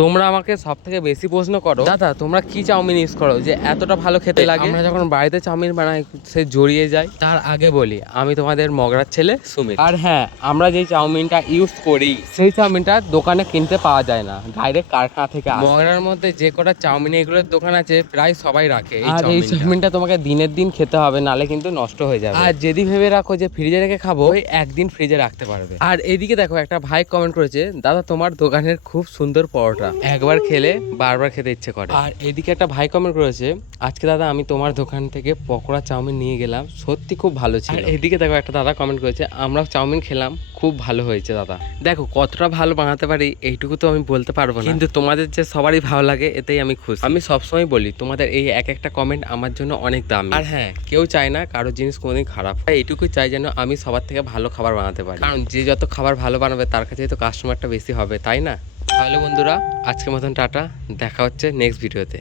তোমরা আমাকে সব থেকে বেশি প্রশ্ন করো, দাদা তোমরা কি চাউমিন ইউজ করো যে এতটা ভালো খেতে লাগে? আমরা যখন বাড়িতে চাউমিন বানাই সে জড়িয়ে যায়। তার আগে বলি আমি তোমাদের মগরার ছেলে সুমিত। আর হ্যাঁ, আমরা যেই চাউমিনটা ইউজ করি সেই চাউমিনটা দোকানে কিনতে পাওয়া যায় না, ডাইরেক্ট কারখানা থেকে আসে। মগরার মধ্যে যে কটা চাউমিন এগুলোর দোকান আছে প্রায় সবাই রাখে। আর এই চাউমিনটা তোমাকে দিনের দিন খেতে হবে, নালে কিন্তু নষ্ট হয়ে যাবে। আর যদি ভেবে রাখো যে ফ্রিজে রেখে খাবো, ওই একদিন ফ্রিজে রাখতে পারবে। আর এদিকে দেখো একটা ভাই কমেন্ট করেছে, দাদা তোমার দোকানের খুব সুন্দর পরোটা, একবার খেলে বারবার খেতে ইচ্ছে করে। আর এদিকে একটা ভাই কমেন্ট করেছে, আজকে দাদা আমি তোমার দোকান থেকে পকোড়া চাউমিন নিয়ে গেলাম, সত্যি খুব ভালো ছিল। আর এদিকে দেখো একটা দাদা কমেন্ট করেছে, আমরাও চাউমিন খেলাম, খুব ভালো হয়েছে দাদা। দেখো কতটা ভালো বানাতে পারি এইটুকু তো আমি বলতে পারবো না, কিন্তু তোমাদের যে সবারই ভালো লাগে এতেই আমি খুশি। আমি সবসময় বলি তোমাদের এই এক একটা কমেন্ট আমার জন্য অনেক দামি। আর হ্যাঁ, কেউ চায় না কারো জিনিস কোনোদিন খারাপ, এইটুকুই চাই যেন আমি সবার থেকে ভালো খাবার বানাতে পারি, কারণ যে যত খাবার ভালো বানাবে তার কাছে তো কাস্টমারটা বেশি হবে, তাই না? তাহলে বন্ধুরা আজকের মতন টাটা, দেখা হচ্ছে নেক্সট ভিডিওতে।